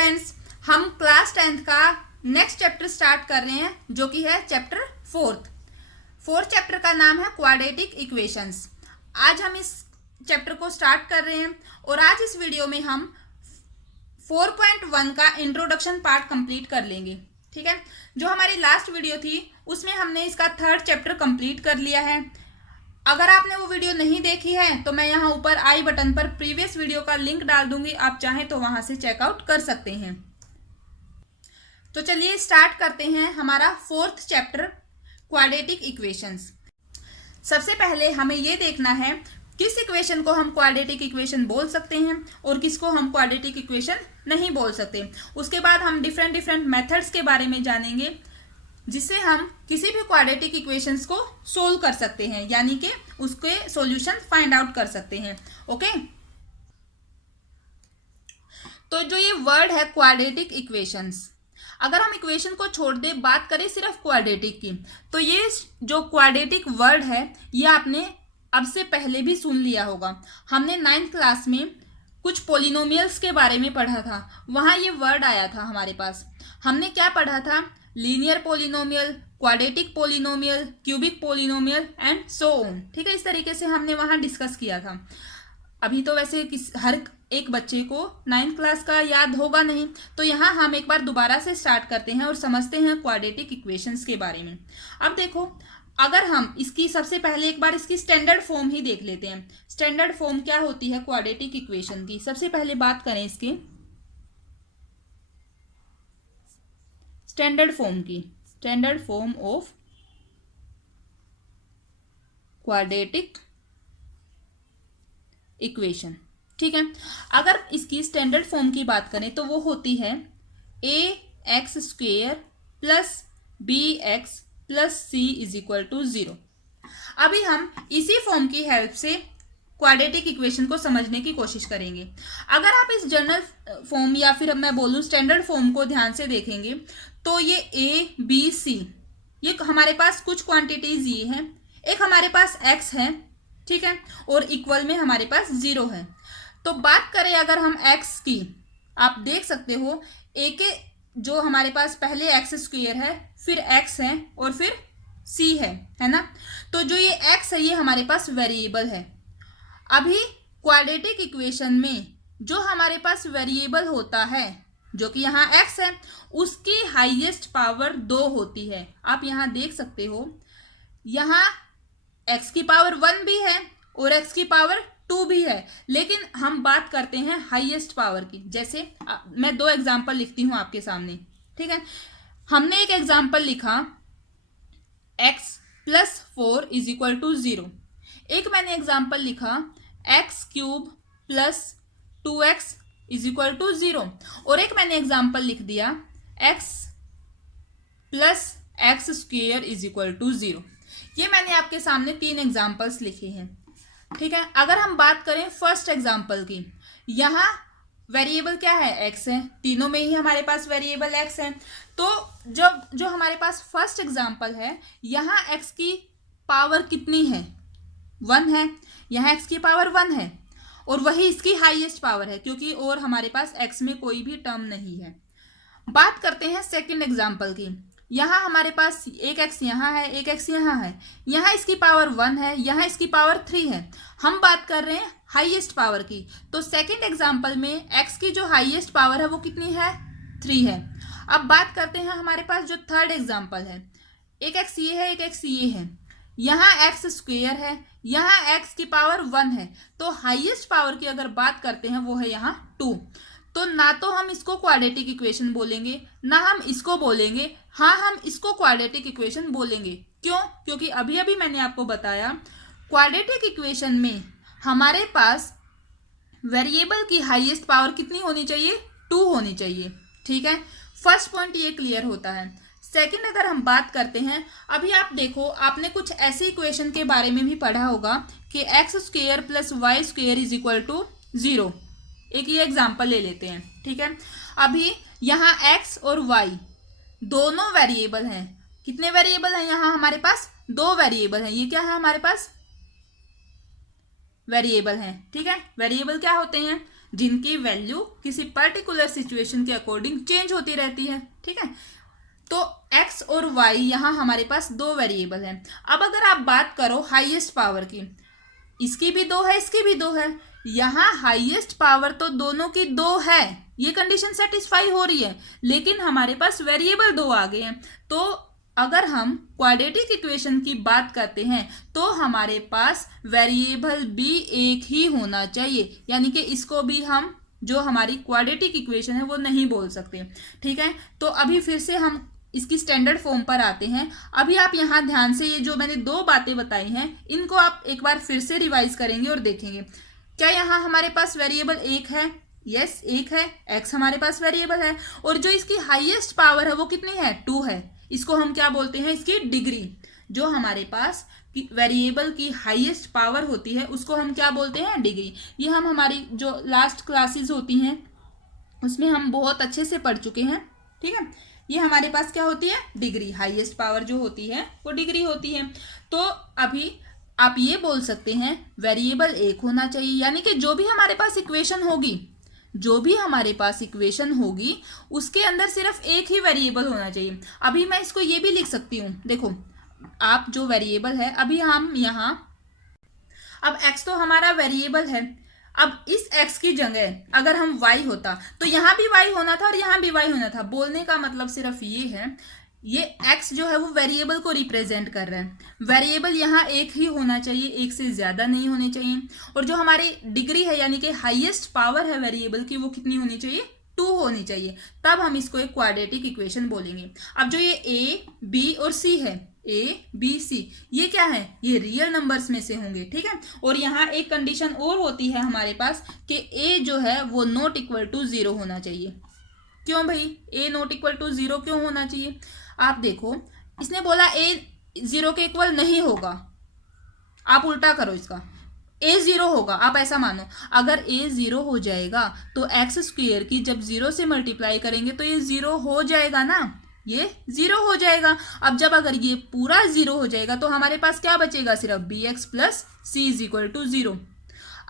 Students, हम class 10th का next chapter start कर रहे हैं जो कि है चैप्टर फोर्थ चैप्टर का नाम है क्वाड्रेटिक इक्वेशंस। आज हम इस चैप्टर को स्टार्ट कर रहे हैं और आज इस वीडियो में हम 4.1 का इंट्रोडक्शन पार्ट कंप्लीट कर लेंगे। ठीक है, जो हमारी लास्ट वीडियो थी उसमें हमने इसका थर्ड चैप्टर कंप्लीट कर लिया है। अगर आपने वो वीडियो नहीं देखी है तो मैं यहाँ ऊपर आई बटन पर प्रीवियस वीडियो का लिंक डाल दूंगी, आप चाहें तो वहां से चेकआउट कर सकते हैं। तो चलिए स्टार्ट करते हैं हमारा फोर्थ चैप्टर क्वाड्रेटिक इक्वेशंस। सबसे पहले हमें ये देखना है किस इक्वेशन को हम क्वाड्रेटिक इक्वेशन बोल सकते हैं और किसको हम क्वाड्रेटिक इक्वेशन नहीं बोल सकते। उसके बाद हम डिफरेंट मेथड्स के बारे में जानेंगे जिससे हम किसी भी क्वाड्रेटिक इक्वेशंस को सोल्व कर सकते हैं, यानी कि उसके सॉल्यूशन फाइंड आउट कर सकते हैं। ओके, तो जो ये वर्ड है क्वाड्रेटिक इक्वेशंस, अगर हम इक्वेशन को छोड़ दे बात करें सिर्फ क्वाड्रेटिक की, तो ये जो क्वाड्रेटिक वर्ड है ये आपने अब से पहले भी सुन लिया होगा। हमने 9th क्लास में कुछ पोलिनोमियल्स के बारे में पढ़ा था, वहां ये वर्ड आया था हमारे पास। हमने क्या पढ़ा था? Linear polynomial, quadratic polynomial, cubic polynomial and so on. ठीक है, इस तरीके से हमने वहां डिस्कस किया था। अभी तो वैसे हर एक बच्चे को 9th क्लास का याद होगा नहीं, तो यहाँ हम एक बार दोबारा से स्टार्ट करते हैं और समझते हैं क्वाड्रेटिक इक्वेशंस के बारे में। अब देखो, अगर हम इसकी सबसे पहले एक बार इसकी स्टैंडर्ड फॉर्म ही देख लेते हैं। स्टैंडर्ड फॉर्म क्या होती है क्वाड्रेटिक इक्वेशन की? सबसे पहले बात करें इसकी स्टैंडर्ड फॉर्म की। Standard form of quadratic equation. ठीक है, अगर इसकी स्टैंडर्ड फॉर्म की बात करें तो वो होती है ax² plus bx plus c is equal to 0। अभी हम इसी फॉर्म की हेल्प से क्वाड्रेटिक इक्वेशन को समझने की कोशिश करेंगे। अगर आप इस जनरल फॉर्म या फिर मैं बोलूँ स्टैंडर्ड फॉर्म को ध्यान से देखेंगे तो ये a b c, ये हमारे पास कुछ क्वांटिटीज ये हैं, एक हमारे पास x है, ठीक है, और इक्वल में हमारे पास 0 है। तो बात करें अगर हम x की, आप देख सकते हो a के जो हमारे पास पहले x² है, फिर x है और फिर c है ना। तो जो ये x है ये हमारे पास वेरिएबल है। अभी क्वाड्रेटिक इक्वेशन में जो हमारे पास वेरिएबल होता है जो कि यहाँ x है, उसकी हाईएस्ट पावर 2 होती है। आप यहाँ देख सकते हो, यहाँ x की पावर 1 भी है और x की पावर 2 भी है, लेकिन हम बात करते हैं हाईएस्ट पावर की। जैसे मैं 2 एग्जांपल लिखती हूं आपके सामने। ठीक है, हमने एक एग्जांपल लिखा x plus 4 is equal to 0। एक मैंने एग्जांपल लिखा x³ plus 2x is equal to 0, और एक मैंने एग्जांपल लिख दिया x plus x² is equal to 0। ये मैंने आपके सामने 3 एग्जांपल्स लिखे हैं। ठीक है, अगर हम बात करें फर्स्ट एग्जांपल की, यहाँ वेरिएबल क्या है? x है, तीनों में ही हमारे पास वेरिएबल x है। तो जो हमारे पास फर्स्ट एग्जांपल है, यहाँ x की पावर कितनी है? 1 है। यहाँ x की पावर 1 है और वही इसकी हाईएस्ट पावर है क्योंकि और हमारे पास x में कोई भी टर्म नहीं है। बात करते हैं सेकेंड एग्जाम्पल की। यहाँ हमारे पास एक x यहाँ है, एक x यहाँ है, यहाँ इसकी पावर 1 है, यहाँ इसकी पावर 3 है। हम बात कर रहे हैं हाईएस्ट पावर की, तो सेकंड एग्जांपल में x की जो हाईएस्ट पावर है वो कितनी है? 3 है। अब बात करते हैं हमारे पास जो थर्ड एग्जांपल है, एक x ये है, एक x ये है, यहाँ x² है, यहाँ x की पावर 1 है। तो हाईएस्ट पावर की अगर बात करते हैं वो है यहाँ 2। तो ना तो हम इसको क्वाड्रेटिक इक्वेशन बोलेंगे ना हम इसको बोलेंगे, हाँ हम इसको क्वाड्रेटिक इक्वेशन बोलेंगे। क्यों? क्योंकि अभी अभी मैंने आपको बताया क्वाड्रेटिक इक्वेशन में हमारे पास वेरिएबल की हाईएस्ट पावर कितनी होनी चाहिए? 2 होनी चाहिए। ठीक है, फर्स्ट पॉइंट ये क्लियर होता है। सेकंड अगर हम बात करते हैं, अभी आप देखो आपने कुछ ऐसी इक्वेशन के बारे में भी पढ़ा होगा कि x² plus y² is equal to 0। एक ये एग्जाम्पल ले लेते हैं। ठीक है, अभी यहाँ x और y दोनों वेरिएबल हैं। कितने वेरिएबल हैं यहाँ हमारे पास? 2 वेरिएबल हैं। ये क्या है हमारे पास? वेरिएबल हैं। ठीक है, वेरिएबल क्या होते हैं? जिनकी वैल्यू किसी पर्टिकुलर सिचुएशन के अकॉर्डिंग चेंज होती रहती है। ठीक है, तो x और y यहाँ हमारे पास दो वेरिएबल हैं। अब अगर आप बात करो हाईएस्ट पावर की, इसकी भी दो है, इसकी भी दो है। यहाँ हाईएस्ट पावर तो दोनों की दो है, ये कंडीशन सेटिस्फाई हो रही है, लेकिन हमारे पास वेरिएबल दो आ गए हैं। तो अगर हम क्वाड्रेटिक इक्वेशन की बात करते हैं तो हमारे पास वेरिएबल भी एक ही होना चाहिए, यानी कि इसको भी हम जो हमारी क्वाड्रेटिक इक्वेशन है वो नहीं बोल सकते। ठीक है, तो अभी फिर से हम इसकी स्टैंडर्ड फॉर्म पर आते हैं। अभी आप यहाँ ध्यान से ये जो मैंने दो बातें बताई हैं इनको आप एक बार फिर से रिवाइज करेंगे और देखेंगे क्या यहाँ हमारे पास वेरिएबल एक है। यस, एक है, x हमारे पास वेरिएबल है, और जो इसकी हाईएस्ट पावर है वो कितनी है, 2 है। इसको हम क्या बोलते हैं, इसकी डिग्री। जो हमारे पास वेरिएबल की हाईएस्ट पावर होती है उसको हम क्या बोलते हैं, डिग्री। ये हम हमारी जो लास्ट क्लासेस होती हैं उसमें हम बहुत अच्छे से पढ़ चुके हैं। ठीक है, ये हमारे पास क्या होती है, डिग्री। हाईएस्ट पावर जो होती है वो डिग्री होती है। तो अभी आप ये बोल सकते हैं वेरिएबल एक होना चाहिए, यानी कि जो भी हमारे पास इक्वेशन होगी उसके अंदर सिर्फ एक ही वेरिएबल होना चाहिए। अभी मैं इसको ये भी लिख सकती हूँ, देखो आप जो वेरिएबल है, अभी हम यहाँ, अब x तो हमारा वेरिएबल है, अब इस x की जगह अगर हम y होता तो यहाँ भी y होना था और यहाँ भी y होना था। बोलने का मतलब सिर्फ ये है, ये x जो है वो वेरिएबल को रिप्रेजेंट कर रहा है। वेरिएबल यहाँ एक ही होना चाहिए, एक से ज्यादा नहीं होने चाहिए। और जो हमारी डिग्री है यानी कि हाईएस्ट पावर है वेरिएबल की, वो कितनी होनी चाहिए, 2 होनी चाहिए। तब हम इसको एक क्वाड्रेटिक इक्वेशन बोलेंगे। अब जो ये a, b और c है, a, b, c, ये क्या है, ये रियल नंबर्स में से होंगे। ठीक है, और यहाँ एक कंडीशन और होती है हमारे पास कि a जो है वो नॉट इक्वल टू 0 होना चाहिए। क्यों भाई, a नॉट इक्वल टू 0 क्यों होना चाहिए? आप देखो, इसने बोला a 0 के इक्वल नहीं होगा, आप उल्टा करो इसका, a 0 होगा। आप ऐसा मानो अगर a 0 हो जाएगा तो x स्क्वायर की जब 0 से मल्टीप्लाई करेंगे तो ये 0 हो जाएगा ना, ये 0 हो जाएगा। अब जब अगर ये पूरा 0 हो जाएगा तो हमारे पास क्या बचेगा, सिर्फ bx plus c is equal to 0।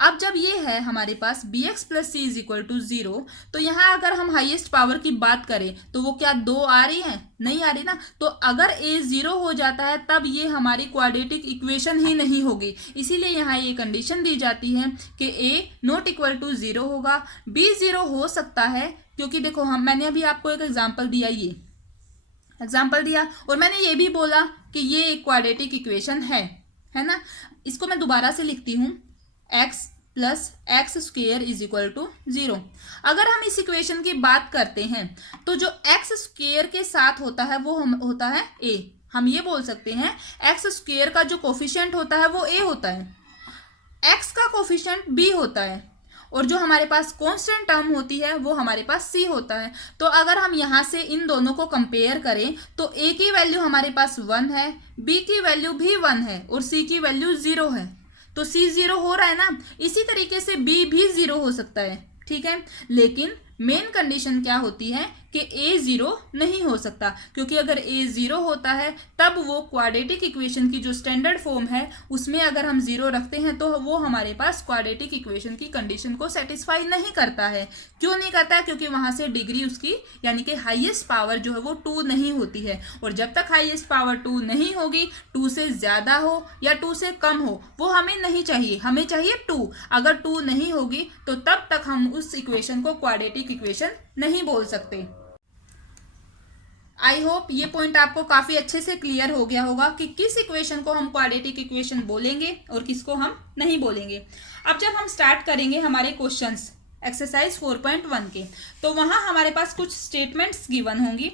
अब जब ये है हमारे पास bx plus C is equal to 0, तो यहाँ अगर हम हाईएस्ट पावर की बात करें तो वो क्या 2 आ रही है, नहीं आ रही ना। तो अगर a 0 हो जाता है तब ये हमारी क्वाड्रेटिक इक्वेशन ही नहीं होगी। इसीलिए यहाँ ये कंडीशन दी जाती है कि a नॉट इक्वल टू 0 होगा। b 0 हो सकता है क्योंकि देखो मैंने अभी आपको एक एग्जाम्पल दिया, ये एग्जाम्पल दिया और मैंने ये भी बोला कि ये एक क्वाड्रेटिक इक्वेशन है ना। इसको मैं दोबारा से लिखती हूँ, x plus X square is equal to 0। अगर हम इस इक्वेशन की बात करते हैं तो जो x स्क्वेयर के साथ होता है वो होता है a। हम ये बोल सकते हैं x स्क्वेयर का जो कोफिशिएंट होता है वो a होता है, x का कोफिशिएंट b होता है, और जो हमारे पास कांस्टेंट टर्म होती है वो हमारे पास c होता है। तो अगर हम यहाँ से इन दोनों को कंपेयर करें तो a की वैल्यू हमारे पास 1 है, b की वैल्यू भी 1 है और c की वैल्यू 0 है। तो c 0 हो रहा है ना, इसी तरीके से b भी 0 हो सकता है। ठीक है, लेकिन मेन कंडीशन क्या होती है कि a 0 नहीं हो सकता, क्योंकि अगर a 0 होता है तब वो क्वाड्रेटिक इक्वेशन की जो स्टैंडर्ड फॉर्म है उसमें अगर हम 0 रखते हैं तो वो हमारे पास क्वाड्रेटिक इक्वेशन की कंडीशन को सेटिस्फाई नहीं करता है। क्यों नहीं करता है? क्योंकि वहां से डिग्री उसकी यानी कि हाईएस्ट पावर जो है वो 2 नहीं होती है, और जब तक हाईएस्ट पावर 2 नहीं होगी, 2 से ज्यादा हो या 2 से कम हो वो हमें नहीं चाहिए, हमें चाहिए 2। अगर 2 नहीं होगी तो तब तक हम उस इक्वेशन को क्वाड्रेटिक इक्वेशन नहीं बोल सकते। आई होप ये पॉइंट आपको काफी अच्छे से क्लियर हो गया होगा कि किस इक्वेशन को हम क्वाड्रेटिक इक्वेशन बोलेंगे और किसको हम नहीं बोलेंगे। अब जब हम स्टार्ट करेंगे हमारे क्वेश्चंस एक्सरसाइज 4.1 के, तो वहां हमारे पास कुछ स्टेटमेंट्स गिवन होंगी,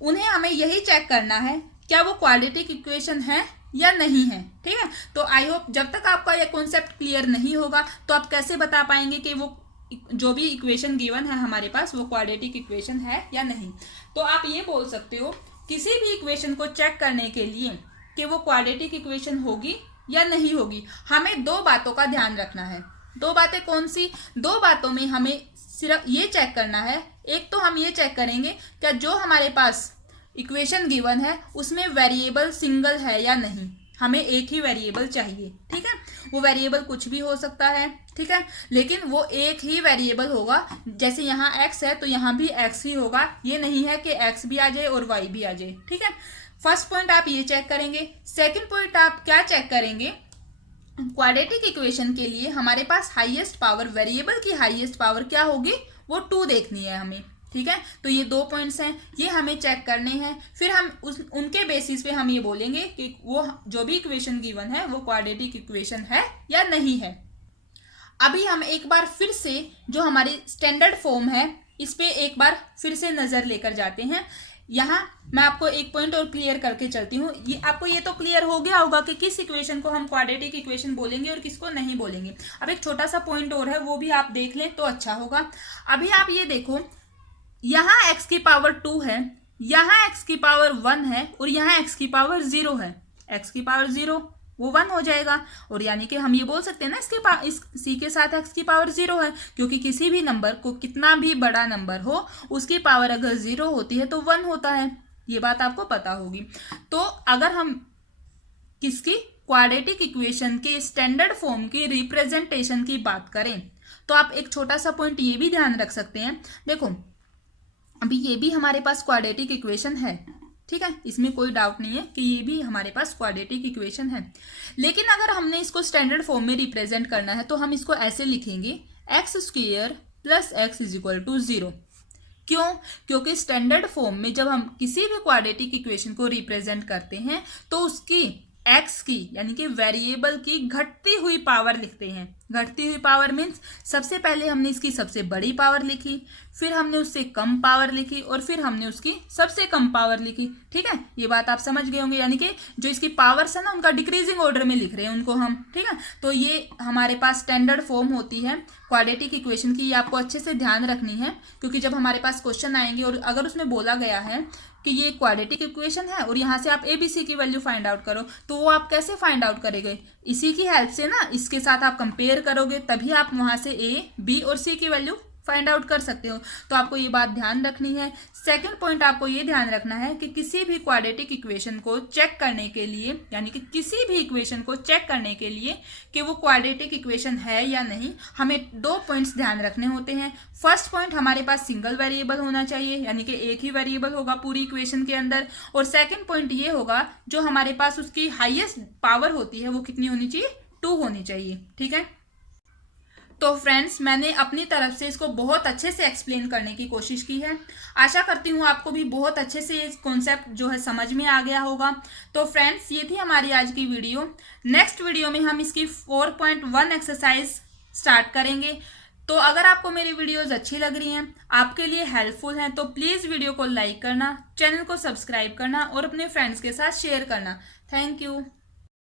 उन्हें हमें यही चेक करना है क्या वो क्वाड्रेटिक इक्वेशन है या नहीं है। ठीक है, तो आई होप जब तक आपका ये कॉन्सेप्ट क्लियर नहीं होगा तो आप कैसे बता पाएंगे कि वो जो भी इक्वेशन गिवन है हमारे पास वो क्वाड्रेटिक इक्वेशन है या नहीं। तो आप ये बोल सकते हो किसी भी इक्वेशन को चेक करने के लिए कि वो क्वाड्रेटिक इक्वेशन होगी या नहीं होगी, हमें 2 बातों का ध्यान रखना है। 2 बातें कौन सी? 2 बातों में हमें सिर्फ ये चेक करना है, एक तो हम ये चेक करेंगे क्या जो हमारे पास इक्वेशन गिवन है उसमें वेरिएबल सिंगल है या नहीं। हमें एक ही वेरिएबल चाहिए, ठीक है। वो वेरिएबल कुछ भी हो सकता है, ठीक है, लेकिन वो एक ही वेरिएबल होगा। जैसे यहाँ x है तो यहाँ भी x ही होगा, ये नहीं है कि x भी आ जाए और y भी आ जाए, ठीक है। फर्स्ट पॉइंट आप ये चेक करेंगे। सेकंड पॉइंट आप क्या चेक करेंगे, क्वाड्रेटिक इक्वेशन के लिए हमारे पास हाईएस्ट पावर, वेरिएबल की हाईएस्ट पावर क्या होगी, वो 2 देखनी है हमें, ठीक है। तो ये 2 पॉइंट्स हैं, ये हमें चेक करने हैं। फिर हम उनके बेसिस पे हम ये बोलेंगे कि वो जो भी इक्वेशन गिवन है वो क्वाड्रेटिक इक्वेशन है या नहीं है। अभी हम एक बार फिर से जो हमारी स्टैंडर्ड फॉर्म है इस पे एक बार फिर से नज़र लेकर जाते हैं। यहाँ मैं आपको एक पॉइंट और क्लियर करके चलती हूँ। ये आपको ये तो क्लियर हो गया होगा कि किस इक्वेशन को हम क्वाड्रेटिक इक्वेशन बोलेंगे और किसको नहीं बोलेंगे। अब एक छोटा सा पॉइंट और है, वो भी आप देख लें तो अच्छा होगा। अभी आप ये देखो, यहाँ x की पावर 2 है, यहाँ x की पावर 1 है और यहाँ x की पावर 0 है। x की पावर 0 वो 1 हो जाएगा, और यानी कि हम ये बोल सकते हैं ना इस c के साथ x की पावर 0 है, क्योंकि किसी भी नंबर को, कितना भी बड़ा नंबर हो, उसकी पावर अगर 0 होती है तो 1 होता है। ये बात आपको पता होगी। तो अगर हम किसकी, क्वाड्रेटिक इक्वेशन के स्टैंडर्ड फॉर्म की रिप्रेजेंटेशन की बात करें तो आप एक छोटा सा पॉइंट ये भी ध्यान रख सकते हैं। देखो अभी ये भी हमारे पास क्वाड्रेटिक इक्वेशन है, ठीक है, इसमें कोई डाउट नहीं है कि ये भी हमारे पास क्वाड्रेटिक इक्वेशन है। लेकिन अगर हमने इसको स्टैंडर्ड फॉर्म में रिप्रेजेंट करना है तो हम इसको ऐसे लिखेंगे, x² + x = 0। क्यों? क्योंकि स्टैंडर्ड फॉर्म में जब हम किसी भी क्वाड्रेटिक इक्वेशन को रिप्रेजेंट करते हैं तो उसकी x की, यानी कि वेरिएबल की घटती हुई पावर लिखते हैं। घटती हुई पावर मीन्स सबसे पहले हमने इसकी सबसे बड़ी पावर लिखी, फिर हमने उससे कम पावर लिखी और फिर हमने उसकी सबसे कम पावर लिखी, ठीक है। ये बात आप समझ गए होंगे, यानी कि जो इसकी पावर्स है ना उनका डिक्रीजिंग ऑर्डर में लिख रहे हैं उनको हम, ठीक है। तो ये हमारे पास स्टैंडर्ड फॉर्म होती है क्वाड्रेटिक इक्वेशन की। ये आपको अच्छे से ध्यान रखनी है, क्योंकि जब हमारे पास क्वेश्चन आएंगे और अगर उसमें बोला गया है कि ये क्वाड्रेटिक इक्वेशन है और यहाँ से आप ABC की वैल्यू फाइंड आउट करो, तो वो आप कैसे फाइंड आउट करेंगे, इसी की हेल्प से ना, इसके साथ आप कंपेयर करोगे, तभी आप वहाँ से A, B और C की वैल्यू फाइंड आउट कर सकते हो। तो आपको ये बात ध्यान रखनी है। सेकंड पॉइंट आपको ये ध्यान रखना है कि किसी भी क्वाड्रेटिक इक्वेशन को चेक करने के लिए, यानी कि किसी भी इक्वेशन को चेक करने के लिए कि वो क्वाड्रेटिक इक्वेशन है या नहीं, हमें 2 पॉइंट्स ध्यान रखने होते हैं। फर्स्ट पॉइंट, हमारे पास सिंगल वेरिएबल होना चाहिए, यानी कि एक ही वेरिएबल होगा पूरी इक्वेशन के अंदर। और सेकेंड पॉइंट ये होगा, जो हमारे पास उसकी हाईएस्ट पावर होती है वो कितनी होनी चाहिए, 2 होनी चाहिए, ठीक है। तो फ्रेंड्स, मैंने अपनी तरफ से इसको बहुत अच्छे से एक्सप्लेन करने की कोशिश की है। आशा करती हूँ आपको भी बहुत अच्छे से इस कॉन्सेप्ट जो है समझ में आ गया होगा। तो फ्रेंड्स, ये थी हमारी आज की वीडियो। नेक्स्ट वीडियो में हम इसकी 4.1 एक्सरसाइज स्टार्ट करेंगे। तो अगर आपको मेरी वीडियोस अच्छी लग रही हैं, आपके लिए हेल्पफुल हैं, तो प्लीज़ वीडियो को लाइक करना, चैनल को सब्सक्राइब करना और अपने फ्रेंड्स के साथ शेयर करना। Thank you.